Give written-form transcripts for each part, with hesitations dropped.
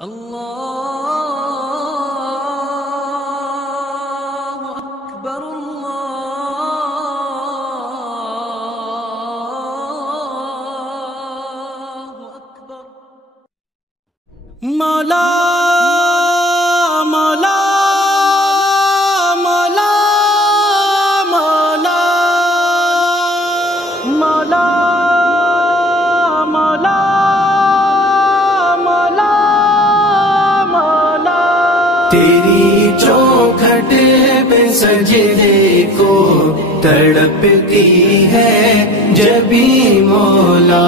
اللہ اکبر اللہ اکبر۔ مولا مولا مولا مولا مولا مولا مولا مولا تیری چوکھٹ پہ سجدے کو تڑپتی ہے جبھی مولا،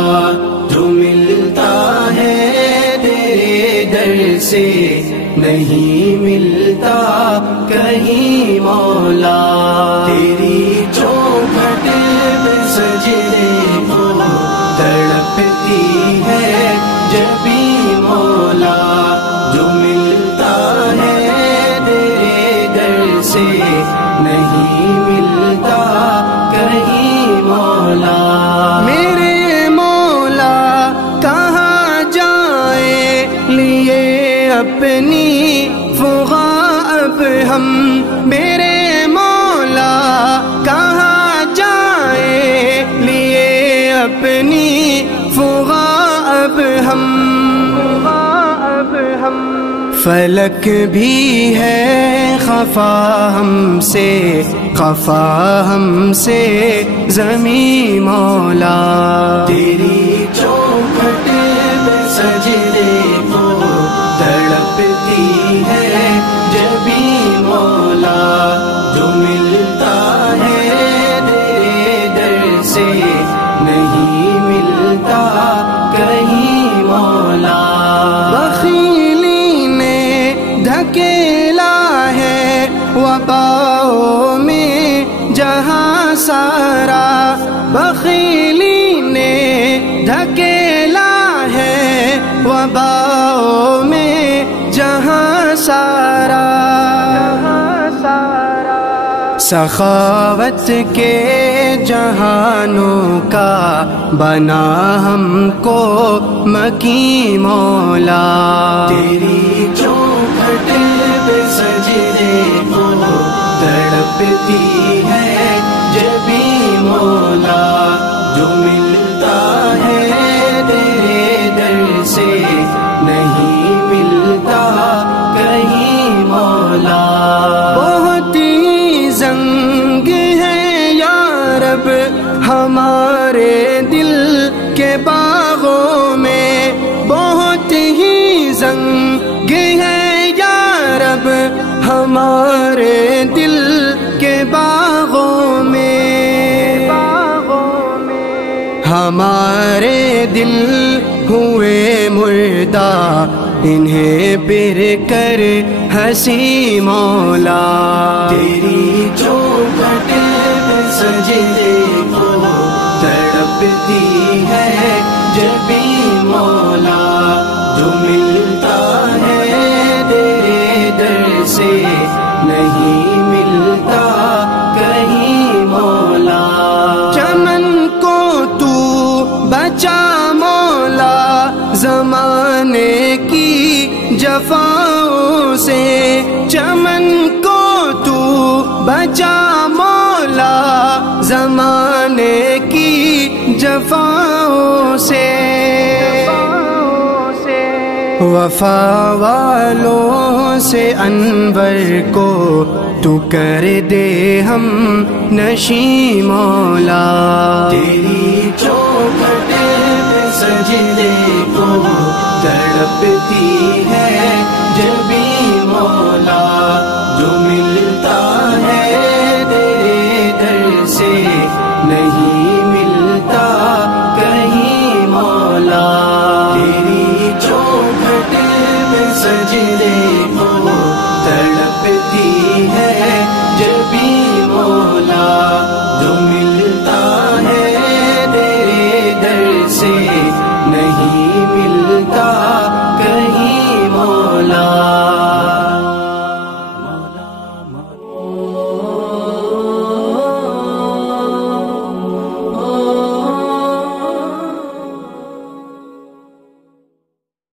جو ملتا ہے تیرے در سے نہیں ملتا کہیں مولا۔ تیری چوکھٹ پہ سجدے کو تڑپتی ہے جبھی مولا، جو ملتا ہے تیرے در سے نہیں ملتا کہیں مولا۔ میرے مولا کہاں جائے لیے اپنی فغاں اب ہم، میرے مولا کہاں جائے لیے اپنی فغاں اب ہم، فلک بھی ہے خفا ہم سے، خفا ہم سے زمین مولا۔ تیری چوکھٹ پہ سجدے کو تڑپتی ہے جبھی مولا، جو ملتا ہے تیرے در سے نہیں ملتا کہیں مولا۔ بخیلی نے دھکیلا ہے وباؤں میں جہاں سارا، بخیلی نے دھکیلا ہے وباؤں میں جہاں سارا، سخاوت کے جہانوں کا بنا ہم کو مکیں مولا۔ تیری چوکھٹ پہ سجدے کو تڑپتی ہے جبھی مولا، جو ملتا ہے تیرے در سے نہیں ملتا کہیں مولا۔ بہت ہی زنگ ہے یا رب ہمارے دل کے باغوں میں، بہت ہی زنگ ہے یا رب ہمارے دل کے باغوں میں، ہمارے دل ہوئے مردہ انہیں پھر کر ہنسی مولا۔ تیری چوکھٹ پہ سجدے کو تڑپتی ہے جبھی مولا، جو ملتا ہے تیرے در سے نہیں ملتا کہیں مولا۔ چمن کو تو بچا مولا زمانے کی جفاؤں سے، چمن کو تو بچا مولا زمانے کی جفاؤں سے، وفا والوں سے انور کو تو کر دے ہم نشیں مولا۔ تیری چوکھٹ پہ سجدے کو